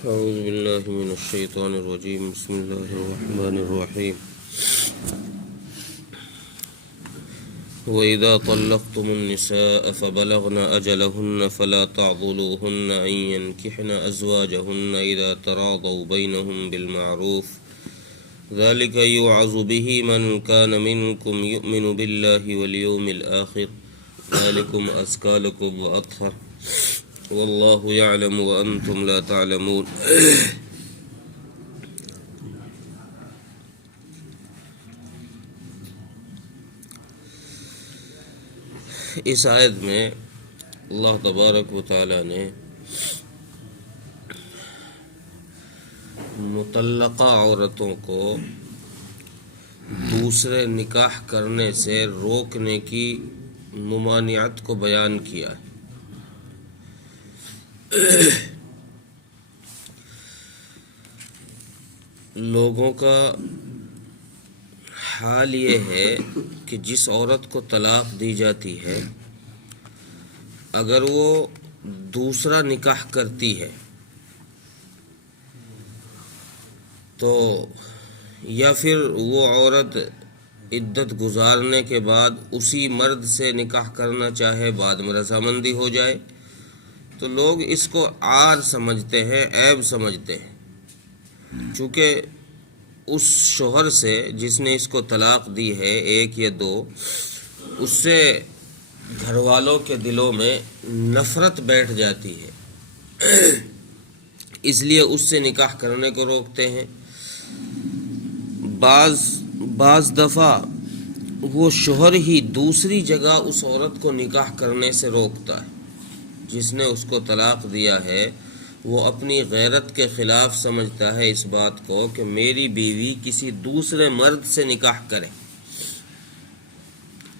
أعوذ بالله من الشيطان الرجيم. بسم الله الرحمن الرحيم. وإذا طلقتم النساء فبلغن أجلهن فلا تعضلوهن أن ينكحن أزواجهن إذا تراضوا بينهم بالمعروف ذلك يوعظ به من كان منكم يؤمن بالله واليوم الآخر ذلكم أزكى لكم وأطهر واللہ یعلم وانتم لا تعلمون. اس آیت میں اللہ تبارک و تعالی نے مطلقہ عورتوں کو دوسرے نکاح کرنے سے روکنے کی ممانعت کو بیان کیا ہے. لوگوں کا حال یہ ہے کہ جس عورت کو طلاق دی جاتی ہے اگر وہ دوسرا نکاح کرتی ہے تو یا پھر وہ عورت عدت گزارنے کے بعد اسی مرد سے نکاح کرنا چاہے بعد میں رضامندی ہو جائے تو لوگ اس کو عار سمجھتے ہیں، عیب سمجھتے ہیں. چونکہ اس شوہر سے جس نے اس کو طلاق دی ہے ایک یا دو، اس سے گھر والوں کے دلوں میں نفرت بیٹھ جاتی ہے، اس لیے اس سے نکاح کرنے کو روکتے ہیں. بعض دفعہ وہ شوہر ہی دوسری جگہ اس عورت کو نکاح کرنے سے روکتا ہے. جس نے اس کو طلاق دیا ہے وہ اپنی غیرت کے خلاف سمجھتا ہے اس بات کو کہ میری بیوی کسی دوسرے مرد سے نکاح کرے،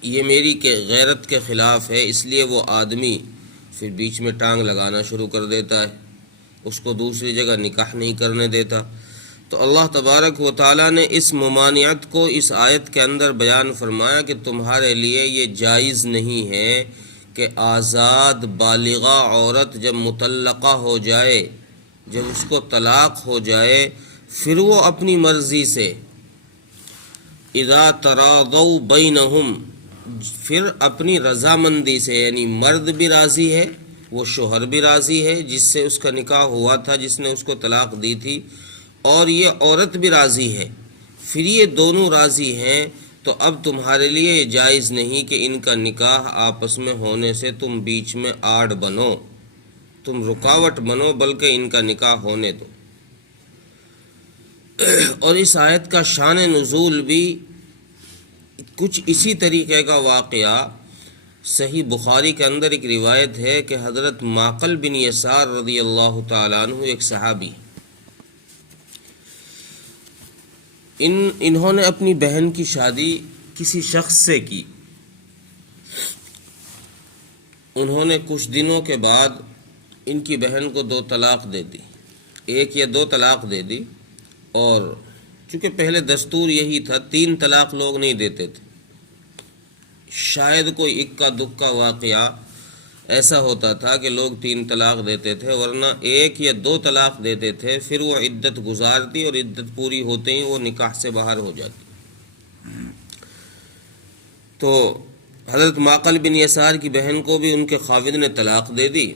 یہ میری غیرت کے خلاف ہے، اس لیے وہ آدمی پھر بیچ میں ٹانگ لگانا شروع کر دیتا ہے، اس کو دوسری جگہ نکاح نہیں کرنے دیتا. تو اللہ تبارک و تعالیٰ نے اس ممانعت کو اس آیت کے اندر بیان فرمایا کہ تمہارے لیے یہ جائز نہیں ہے کہ آزاد بالغہ عورت جب مطلقہ ہو جائے، جب اس کو طلاق ہو جائے، پھر وہ اپنی مرضی سے اذا تراضوا بینہم، پھر اپنی رضامندی سے، یعنی مرد بھی راضی ہے، وہ شوہر بھی راضی ہے جس سے اس کا نکاح ہوا تھا، جس نے اس کو طلاق دی تھی، اور یہ عورت بھی راضی ہے، پھر یہ دونوں راضی ہیں تو اب تمہارے لیے یہ جائز نہیں کہ ان کا نکاح آپس میں ہونے سے تم بیچ میں آڑ بنو، تم رکاوٹ بنو، بلکہ ان کا نکاح ہونے دو. اور اس آیت کا شان نزول بھی کچھ اسی طریقے کا واقعہ صحیح بخاری کے اندر ایک روایت ہے کہ حضرت معقل بن یسار رضی اللہ تعالیٰ عنہ ایک صحابی، انہوں نے اپنی بہن کی شادی کسی شخص سے کی. انہوں نے کچھ دنوں کے بعد ان کی بہن کو 2 طلاق دے دی، 1 یا 2 طلاق دے دی. اور چونکہ پہلے دستور یہی تھا، 3 طلاق لوگ نہیں دیتے تھے، شاید کوئی اکا دکا واقعہ ایسا ہوتا تھا کہ لوگ 3 طلاق دیتے تھے، ورنہ 1 یا 2 طلاق دیتے تھے. پھر وہ عدت گزارتی اور عدت پوری ہوتے ہی وہ نکاح سے باہر ہو جاتی. تو حضرت معقل بن یسار کی بہن کو بھی ان کے خاوند نے طلاق دے دی.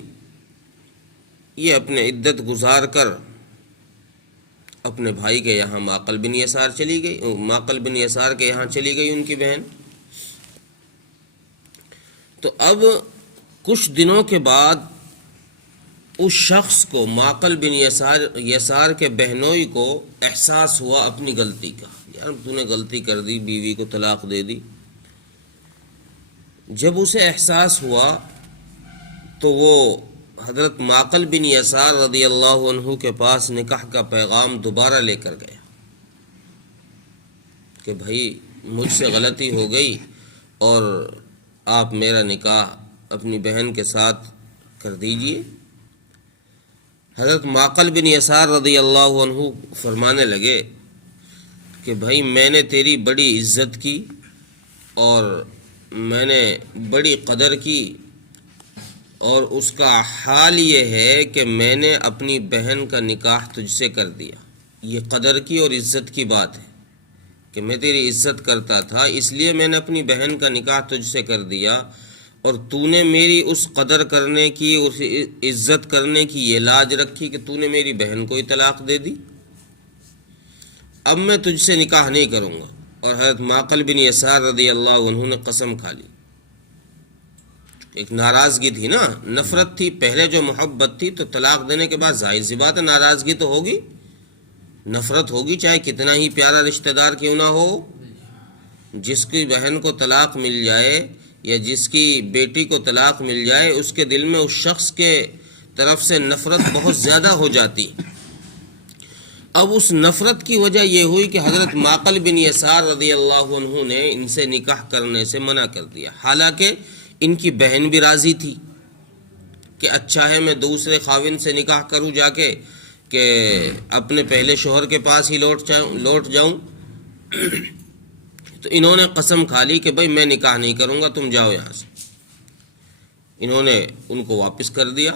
یہ اپنے عدت گزار کر اپنے بھائی کے یہاں معقل بن یسار کے یہاں چلی گئی ان کی بہن. تو اب کچھ دنوں کے بعد اس شخص کو، معقل بن یسار کے بہنوئی کو احساس ہوا اپنی غلطی کا، یار تو نے غلطی کر دی، بیوی کو طلاق دے دی. جب اسے احساس ہوا تو وہ حضرت معقل بن یسار رضی اللہ عنہ کے پاس نکاح کا پیغام دوبارہ لے کر گیا کہ بھائی مجھ سے غلطی ہو گئی اور آپ میرا نکاح اپنی بہن کے ساتھ کر دیجئے. حضرت معقل بن یسار رضی اللہ عنہ فرمانے لگے کہ بھائی میں نے تیری بڑی عزت کی اور میں نے بڑی قدر کی، اور اس کا حال یہ ہے کہ میں نے اپنی بہن کا نکاح تجھ سے کر دیا. یہ قدر کی اور عزت کی بات ہے کہ میں تیری عزت کرتا تھا، اس لیے میں نے اپنی بہن کا نکاح تجھ سے کر دیا، اور تو نے میری اس قدر کرنے کی، اس عزت کرنے کی یہ لاج رکھی کہ تو نے میری بہن کو ہی طلاق دے دی. اب میں تجھ سے نکاح نہیں کروں گا. اور حضرت معقل بن یسار رضی اللہ عنہ نے قسم کھا لی. ایک ناراضگی تھی نا، نفرت تھی، پہلے جو محبت تھی، تو طلاق دینے کے بعد ظاہر سی بات ہے ناراضگی تو ہوگی، نفرت ہوگی، چاہے کتنا ہی پیارا رشتہ دار کیوں نہ ہو. جس کی بہن کو طلاق مل جائے یا جس کی بیٹی کو طلاق مل جائے، اس کے دل میں اس شخص کے طرف سے نفرت بہت زیادہ ہو جاتی. اب اس نفرت کی وجہ یہ ہوئی کہ حضرت معقل بن یسار رضی اللہ عنہ نے ان سے نکاح کرنے سے منع کر دیا، حالانکہ ان کی بہن بھی راضی تھی کہ اچھا ہے میں دوسرے خاوند سے نکاح کروں جا کے کہ اپنے پہلے شوہر کے پاس ہی لوٹ جاؤں. تو انہوں نے قسم کھا لی کہ بھائی میں نکاح نہیں کروں گا، تم جاؤ یہاں سے. انہوں نے ان کو واپس کر دیا.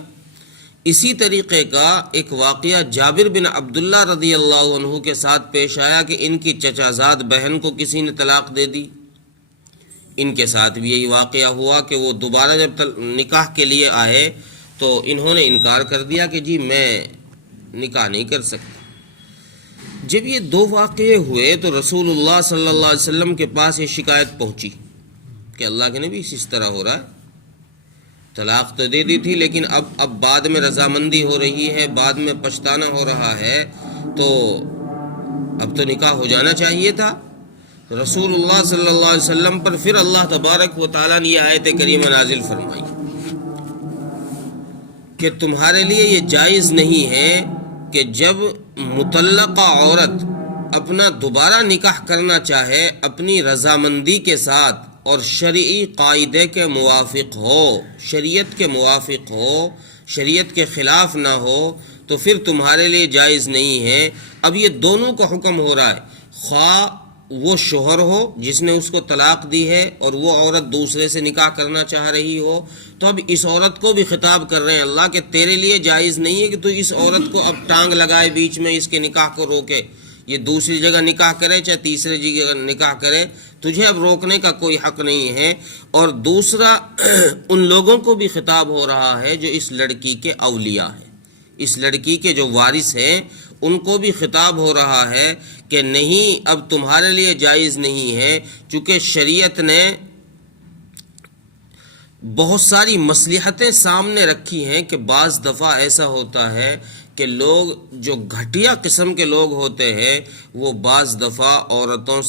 اسی طریقے کا ایک واقعہ جابر بن عبداللہ رضی اللہ عنہ کے ساتھ پیش آیا کہ ان کی چچا زاد بہن کو کسی نے طلاق دے دی. ان کے ساتھ بھی یہی واقعہ ہوا کہ وہ دوبارہ جب نکاح کے لیے آئے تو انہوں نے انکار کر دیا کہ جی میں نکاح نہیں کر سکتا. جب یہ دو واقعے ہوئے تو رسول اللہ صلی اللہ علیہ وسلم کے پاس یہ شکایت پہنچی کہ اللہ کے نبی اس طرح ہو رہا ہے، طلاق تو دے دی تھی لیکن اب بعد میں رضامندی ہو رہی ہے، بعد میں پچھتانا ہو رہا ہے، تو اب تو نکاح ہو جانا چاہیے تھا. رسول اللہ صلی اللہ علیہ وسلم پر پھر اللہ تبارک و تعالیٰ نے یہ آیت کریمہ نازل فرمائی کہ تمہارے لیے یہ جائز نہیں ہے کہ جب مطلقہ عورت اپنا دوبارہ نکاح کرنا چاہے اپنی رضامندی کے ساتھ اور شرعی قاعدے کے موافق ہو، شریعت کے موافق ہو، شریعت کے خلاف نہ ہو، تو پھر تمہارے لیے جائز نہیں ہے. اب یہ دونوں کا حکم ہو رہا ہے، خواہ وہ شوہر ہو جس نے اس کو طلاق دی ہے اور وہ عورت دوسرے سے نکاح کرنا چاہ رہی ہو، تو اب اس عورت کو بھی خطاب کر رہے ہیں اللہ کہ تیرے لیے جائز نہیں ہے کہ تو اس عورت کو اب ٹانگ لگائے بیچ میں، اس کے نکاح کو روکے. یہ دوسری جگہ نکاح کرے چاہے تیسری جگہ نکاح کرے، تجھے اب روکنے کا کوئی حق نہیں ہے. اور دوسرا ان لوگوں کو بھی خطاب ہو رہا ہے جو اس لڑکی کے اولیاء ہیں، اس لڑکی کے جو وارث ہیں ان کو بھی خطاب ہو رہا ہے کہ نہیں، اب تمہارے لیے جائز نہیں ہے، چونکہ شریعت نے بہت ساری مصلحتیں سامنے رکھی ہیں کہ بعض دفعہ ایسا ہوتا ہے کہ لوگ جو گھٹیا قسم کے لوگ ہوتے ہیں وہ بعض دفعہ عورتوں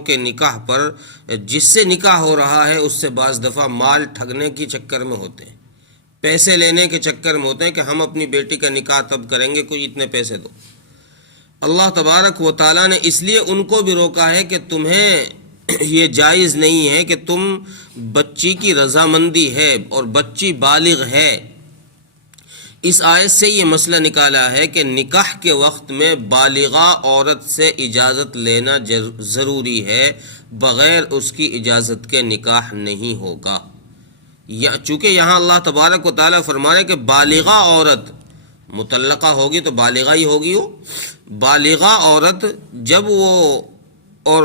کے نکاح پر جس سے نکاح ہو رہا ہے اس سے بعض دفعہ مال ٹھگنے کے چکر میں ہوتے ہیں، پیسے لینے کے چکر میں ہوتے ہیں کہ ہم اپنی بیٹی کا نکاح تب کریں گے، کوئی اتنے پیسے دو. اللہ تبارک و تعالیٰ نے اس لیے ان کو بھی روکا ہے کہ تمہیں یہ جائز نہیں ہے کہ تم بچی کی رضامندی ہے اور بچی بالغ ہے. اس آیت سے یہ مسئلہ نکالا ہے کہ نکاح کے وقت میں بالغہ عورت سے اجازت لینا ضروری ہے، بغیر اس کی اجازت کے نکاح نہیں ہوگا. چونکہ یہاں اللہ تبارک و تعالیٰ فرما رہے کہ بالغہ عورت مطلقہ ہوگی تو بالغہ ہی ہوگی. وہ بالغہ عورت جب وہ اور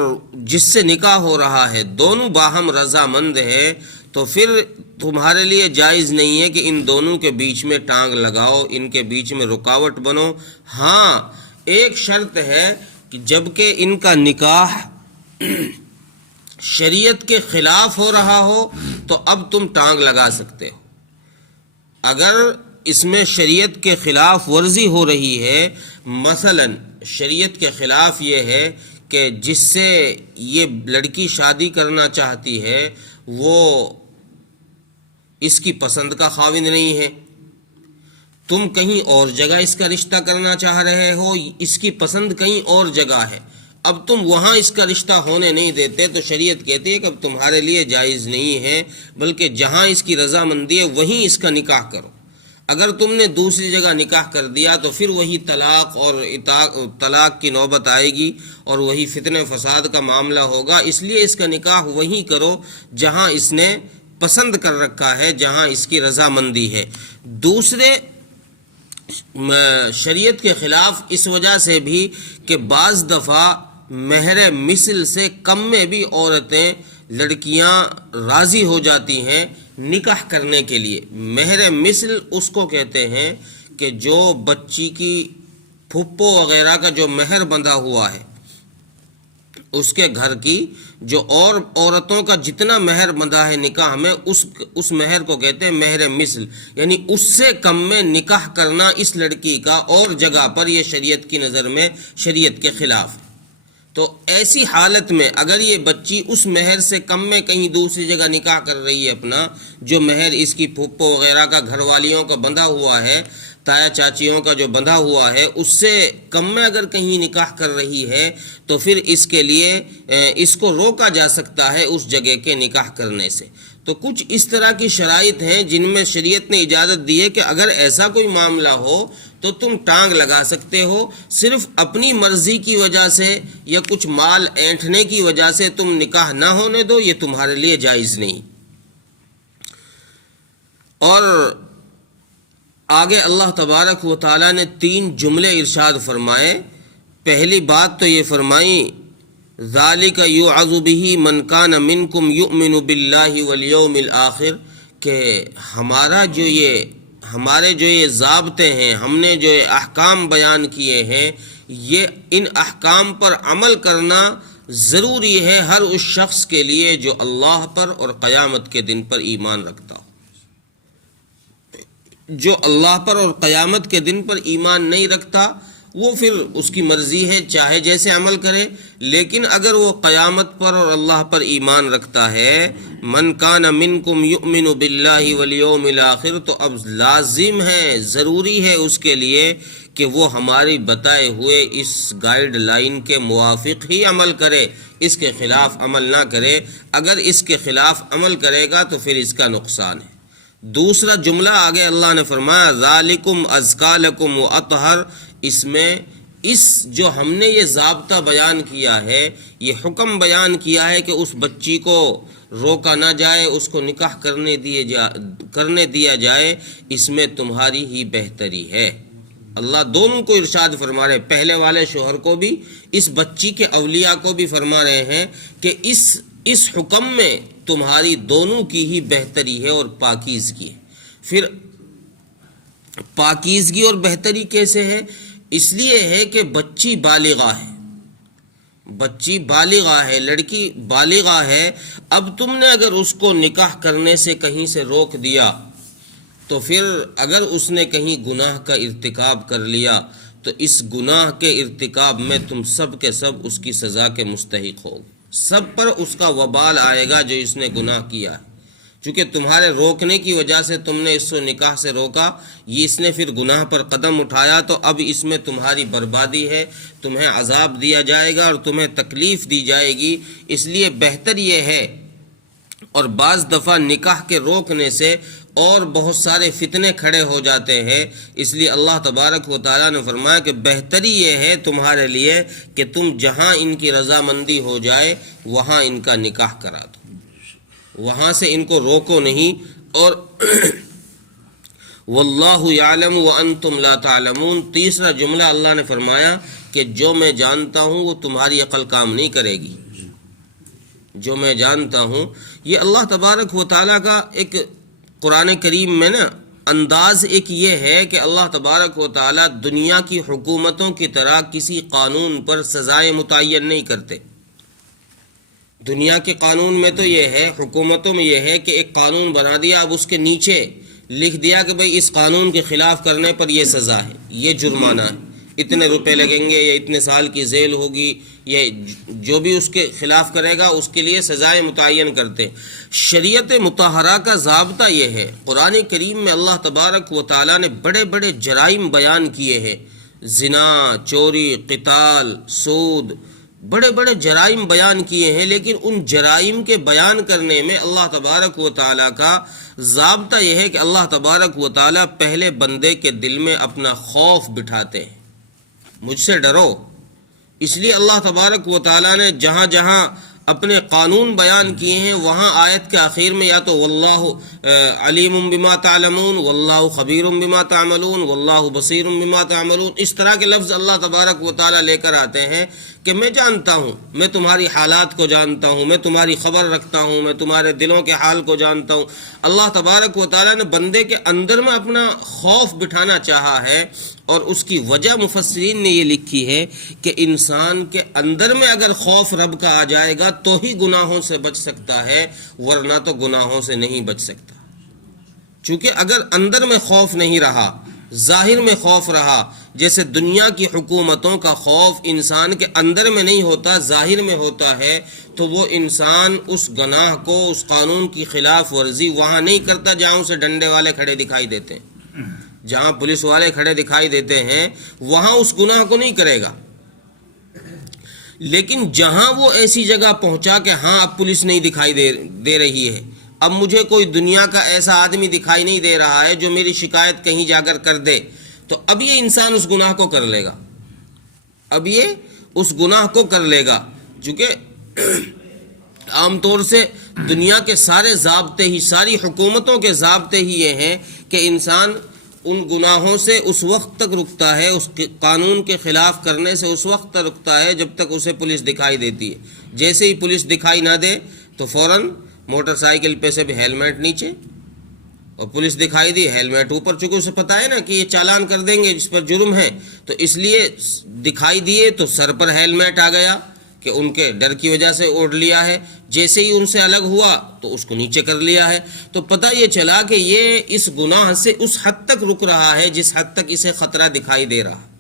جس سے نکاح ہو رہا ہے دونوں باہم رضامند ہے تو پھر تمہارے لیے جائز نہیں ہے کہ ان دونوں کے بیچ میں ٹانگ لگاؤ، ان کے بیچ میں رکاوٹ بنو. ہاں ایک شرط ہے کہ جب کہ ان کا نکاح شریعت کے خلاف ہو رہا ہو تو اب تم ٹانگ لگا سکتے ہو. اگر اس میں شریعت کے خلاف ورزی ہو رہی ہے، مثلا شریعت کے خلاف یہ ہے کہ جس سے یہ لڑکی شادی کرنا چاہتی ہے وہ اس کی پسند کا خاوند نہیں ہے، تم کہیں اور جگہ اس کا رشتہ کرنا چاہ رہے ہو، اس کی پسند کہیں اور جگہ ہے، اب تم وہاں اس کا رشتہ ہونے نہیں دیتے، تو شریعت کہتی ہے کہ اب تمہارے لیے جائز نہیں ہے، بلکہ جہاں اس کی رضامندی ہے وہیں اس کا نکاح کرو. اگر تم نے دوسری جگہ نکاح کر دیا تو پھر وہی طلاق اور طلاق کی نوبت آئے گی اور وہی فتنہ فساد کا معاملہ ہوگا. اس لیے اس کا نکاح وہیں کرو جہاں اس نے پسند کر رکھا ہے جہاں اس کی رضامندی ہے۔ دوسرے شریعت کے خلاف اس وجہ سے بھی کہ بعض دفعہ مہر مثل سے کم میں بھی عورتیں لڑکیاں راضی ہو جاتی ہیں نکاح کرنے کے لیے۔ مہر مثل اس کو کہتے ہیں کہ جو بچی کی پھپھو وغیرہ کا جو مہر بندھا ہوا ہے، اس کے گھر کی جو اور عورتوں کا جتنا مہر بندھا ہے نکاح میں، اس مہر کو کہتے ہیں مہر مثل، یعنی اس سے کم میں نکاح کرنا اس لڑکی کا اور جگہ پر، یہ شریعت کی نظر میں شریعت کے خلاف ہے۔ تو ایسی حالت میں اگر یہ بچی اس مہر سے کم میں کہیں دوسری جگہ نکاح کر رہی ہے اپنا، جو مہر اس کی پھپھو وغیرہ کا گھر والیوں کا بندھا ہوا ہے، تایا چاچیوں کا جو بندھا ہوا ہے، اس سے کم میں اگر کہیں نکاح کر رہی ہے تو پھر اس کے لیے اس کو روکا جا سکتا ہے اس جگہ کے نکاح کرنے سے۔ تو کچھ اس طرح کی شرائط ہیں جن میں شریعت نے اجازت دی ہے کہ اگر ایسا کوئی معاملہ ہو تو تم ٹانگ لگا سکتے ہو، صرف اپنی مرضی کی وجہ سے یا کچھ مال اینٹھنے کی وجہ سے تم نکاح نہ ہونے دو، یہ تمہارے لیے جائز نہیں۔ اور آگے اللہ تبارک و تعالیٰ نے 3 جملے ارشاد فرمائے۔ پہلی بات تو یہ فرمائی ذالک یوعظ بہ من کان منکم یؤمن باللہ والیوم الآخر، کہ ہمارے جو یہ ضابطے ہیں، ہم نے جو یہ احکام بیان کیے ہیں، یہ ان احکام پر عمل کرنا ضروری ہے ہر اس شخص کے لیے جو اللہ پر اور قیامت کے دن پر ایمان رکھتا ہو۔ جو اللہ پر اور قیامت کے دن پر ایمان نہیں رکھتا وہ پھر اس کی مرضی ہے، چاہے جیسے عمل کرے، لیکن اگر وہ قیامت پر اور اللہ پر ایمان رکھتا ہے، من کان منکم یؤمن باللہ والیوم الآخر، تو اب لازم ہے، ضروری ہے اس کے لیے کہ وہ ہماری بتائے ہوئے اس گائیڈ لائن کے موافق ہی عمل کرے، اس کے خلاف عمل نہ کرے۔ اگر اس کے خلاف عمل کرے گا تو پھر اس کا نقصان ہے۔ دوسرا جملہ آگے اللہ نے فرمایا ذالکم ازکیٰ لکم واطہر، اس میں جو ہم نے یہ ضابطہ بیان کیا ہے، یہ حکم بیان کیا ہے کہ اس بچی کو روکا نہ جائے، اس کو نکاح کرنے دیا جائے، اس میں تمہاری ہی بہتری ہے۔ اللہ دونوں کو ارشاد فرما رہے، پہلے والے شوہر کو بھی، اس بچی کے اولیاء کو بھی فرما رہے ہیں کہ اس حکم میں تمہاری دونوں کی ہی بہتری ہے اور پاکیزگی ہے۔ پھر پاکیزگی اور بہتری کیسے ہے؟ اس لیے ہے کہ بچی بالغہ ہے، بچی بالغہ ہے، لڑکی بالغہ ہے۔ اب تم نے اگر اس کو نکاح کرنے سے کہیں سے روک دیا تو پھر اگر اس نے کہیں گناہ کا ارتکاب کر لیا تو اس گناہ کے ارتکاب میں تم سب کے سب اس کی سزا کے مستحق ہو، سب پر اس کا وبال آئے گا جو اس نے گناہ کیا ہے۔ چونکہ تمہارے روکنے کی وجہ سے تم نے اس کو نکاح سے روکا، یہ اس نے پھر گناہ پر قدم اٹھایا، تو اب اس میں تمہاری بربادی ہے، تمہیں عذاب دیا جائے گا اور تمہیں تکلیف دی جائے گی۔ اس لیے بہتر یہ ہے، اور بعض دفعہ نکاح کے روکنے سے اور بہت سارے فتنے کھڑے ہو جاتے ہیں، اس لیے اللہ تبارک و تعالیٰ نے فرمایا کہ بہتری یہ ہے تمہارے لیے کہ تم جہاں ان کی رضامندی ہو جائے وہاں ان کا نکاح کرا دو، وہاں سے ان کو روکو نہیں۔ اور واللہ یعلم وانتم لا تعلمون، تیسرا جملہ اللہ نے فرمایا کہ جو میں جانتا ہوں وہ تمہاری عقل کام نہیں کرے گی، جو میں جانتا ہوں۔ یہ اللہ تبارک و تعالیٰ کا ایک قرآن کریم میں نا انداز ایک یہ ہے کہ اللہ تبارک و تعالیٰ دنیا کی حکومتوں کی طرح کسی قانون پر سزائیں متعین نہیں کرتے۔ دنیا کے قانون میں تو یہ ہے، حکومتوں میں یہ ہے کہ ایک قانون بنا دیا، اب اس کے نیچے لکھ دیا کہ بھئی اس قانون کے خلاف کرنے پر یہ سزا ہے، یہ جرمانہ ہے، اتنے روپے لگیں گے یا اتنے سال کی جیل ہوگی، یہ جو بھی اس کے خلاف کرے گا اس کے لیے سزائیں متعین کرتے۔ شریعت مطہرہ کا ضابطہ یہ ہے، قرآن کریم میں اللہ تبارک و تعالیٰ نے بڑے بڑے جرائم بیان کیے ہیں، زنا، چوری، قتال، سود، بڑے بڑے جرائم بیان کیے ہیں، لیکن ان جرائم کے بیان کرنے میں اللہ تبارک و تعالیٰ کا ضابطہ یہ ہے کہ اللہ تبارک و تعالیٰ پہلے بندے کے دل میں اپنا خوف بٹھاتے ہیں، مجھ سے ڈرو۔ اس لیے اللہ تبارک و تعالیٰ نے جہاں جہاں اپنے قانون بیان کیے ہیں، وہاں آیت کے آخر میں یا تو واللہ علیم بما تعلمون، واللہ خبیر بما تعملون، واللہ بصیر بما تعملون، اس طرح کے لفظ اللہ تبارک و تعالیٰ لے کر آتے ہیں کہ میں جانتا ہوں، میں تمہاری حالات کو جانتا ہوں، میں تمہاری خبر رکھتا ہوں، میں تمہارے دلوں کے حال کو جانتا ہوں۔ اللہ تبارک و تعالیٰ نے بندے کے اندر میں اپنا خوف بٹھانا چاہا ہے، اور اس کی وجہ مفسرین نے یہ لکھی ہے کہ انسان کے اندر میں اگر خوف رب کا آ جائے گا تو ہی گناہوں سے بچ سکتا ہے، ورنہ تو گناہوں سے نہیں بچ سکتا۔ چونکہ اگر اندر میں خوف نہیں رہا، ظاہر میں خوف رہا، جیسے دنیا کی حکومتوں کا خوف انسان کے اندر میں نہیں ہوتا، ظاہر میں ہوتا ہے، تو وہ انسان اس گناہ کو، اس قانون کی خلاف ورزی وہاں نہیں کرتا جہاں اسے ڈنڈے والے کھڑے دکھائی دیتے ہیں، جہاں پولیس والے کھڑے دکھائی دیتے ہیں وہاں اس گناہ کو نہیں کرے گا۔ لیکن جہاں وہ ایسی جگہ پہنچا کہ ہاں اب پولیس نہیں دکھائی دے رہی ہے، اب مجھے کوئی دنیا کا ایسا آدمی دکھائی نہیں دے رہا ہے جو میری شکایت کہیں جا کر کر دے، تو اب یہ انسان اس گناہ کو کر لے گا، اب یہ اس گناہ کو کر لے گا۔ چونکہ عام طور سے دنیا کے سارے ضابطے ہی، ساری حکومتوں کے ضابطے ہی یہ ہیں کہ انسان ان گناہوں سے اس وقت تک رکتا ہے، اس قانون کے خلاف کرنے سے اس وقت تک رکتا ہے جب تک اسے پولیس دکھائی دیتی ہے۔ جیسے ہی پولیس دکھائی نہ دے تو فوراً موٹر سائیکل پہ سے بھی ہیلمٹ نیچے، اور پولیس دکھائی دی ہیلمٹ اوپر، چونکہ اسے پتہ ہے نا کہ یہ چالان کر دیں گے، جس پر جرم ہے، تو اس لیے دکھائی دیے تو سر پر ہیلمٹ آ گیا کہ ان کے ڈر کی وجہ سے اوڑھ لیا ہے، جیسے ہی ان سے الگ ہوا تو اس کو نیچے کر لیا ہے، تو پتہ یہ چلا کہ یہ اس گناہ سے اس حد تک رک رہا ہے جس حد تک اسے خطرہ دکھائی دے رہا ہے۔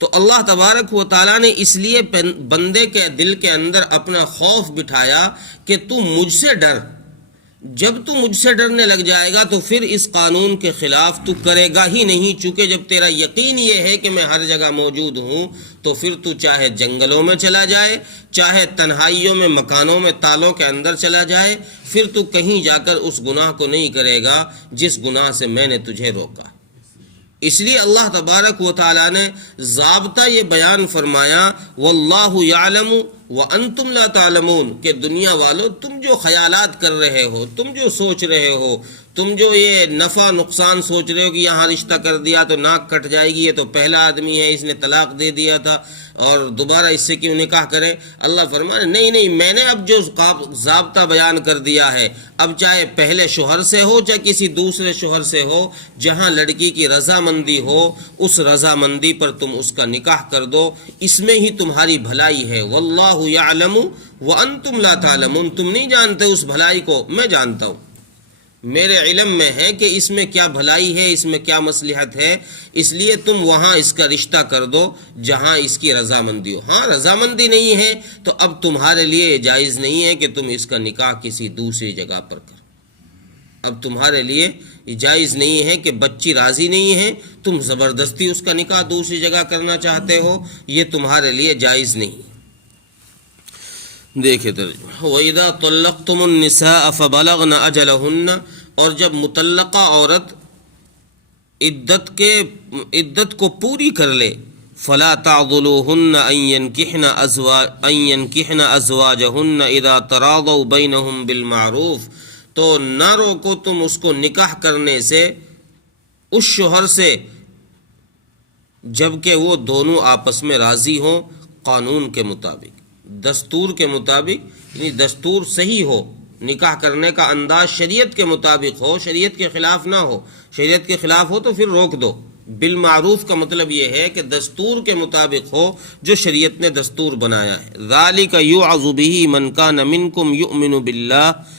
تو اللہ تبارک و تعالیٰ نے اس لیے بندے کے دل کے اندر اپنا خوف بٹھایا کہ تو مجھ سے ڈر، جب تو مجھ سے ڈرنے لگ جائے گا تو پھر اس قانون کے خلاف تو کرے گا ہی نہیں، چونکہ جب تیرا یقین یہ ہے کہ میں ہر جگہ موجود ہوں تو پھر تو چاہے جنگلوں میں چلا جائے، چاہے تنہائیوں میں مکانوں میں تالوں کے اندر چلا جائے، پھر تو کہیں جا کر اس گناہ کو نہیں کرے گا جس گناہ سے میں نے تجھے روکا۔ اس لیے اللہ تبارک و تعالیٰ نے ضابطہ یہ بیان فرمایا واللہ یعلم وانتم لا تعلمون، کہ دنیا والو تم جو خیالات کر رہے ہو، تم جو سوچ رہے ہو، تم جو یہ نفع نقصان سوچ رہے ہو کہ یہاں رشتہ کر دیا تو ناک کٹ جائے گی، یہ تو پہلا آدمی ہے، اس نے طلاق دے دیا تھا اور دوبارہ اس سے کیوں نکاح کریں، اللہ فرمائے نہیں، میں نے اب جو ضابطہ بیان کر دیا ہے، اب چاہے پہلے شوہر سے ہو چاہے کسی دوسرے شوہر سے ہو، جہاں لڑکی کی رضامندی ہو اس رضامندی پر تم اس کا نکاح کر دو، اس میں ہی تمہاری بھلائی ہے۔ واللہ یعلم وانتم لا تعلمون، تم نہیں جانتے اس بھلائی کو، میں جانتا ہوں، میرے علم میں ہے کہ اس میں کیا بھلائی ہے، اس میں کیا مصلحت ہے، اس لیے تم وہاں اس کا رشتہ کر دو جہاں اس کی رضامندی ہو۔ ہاں رضامندی نہیں ہے تو اب تمہارے لیے جائز نہیں ہے کہ تم اس کا نکاح کسی دوسری جگہ پر کرو، اب تمہارے لیے جائز نہیں ہے کہ بچی راضی نہیں ہے، تم زبردستی اس کا نکاح دوسری جگہ کرنا چاہتے ہو، یہ تمہارے لیے جائز نہیں۔ دیکھیں ترجمہ، وَإِذَا طَلَّقْتُمُ النِّسَاءَ فَبَلَغْنَ أَجَلَهُنَّ، اور جب مطلقہ عورت عدت کو پوری کر لے، فَلَا تَعْضُلُوهُنَّ أَن يَنْكِحْنَ أَزْوَاجَهُنَّ إِذَا تَرَاضَوْا بَيْنَهُمْ بِالْمَعْرُوفِ، تو نہ روکو تم اس کو نکاح کرنے سے اس شوہر سے جبکہ وہ دونوں آپس میں راضی ہوں، قانون کے مطابق، دستور کے مطابق، یعنی دستور صحیح ہو، نکاح کرنے کا انداز شریعت کے مطابق ہو، شریعت کے خلاف نہ ہو، شریعت کے خلاف ہو تو پھر روک دو۔ بالمعروف کا مطلب یہ ہے کہ دستور کے مطابق ہو جو شریعت نے دستور بنایا ہے۔ ذَلِكَ يُوعَظُ بِهِ مَنْ كَانَ مِنْكُمْ يُؤْمِنُ بِاللَّهِ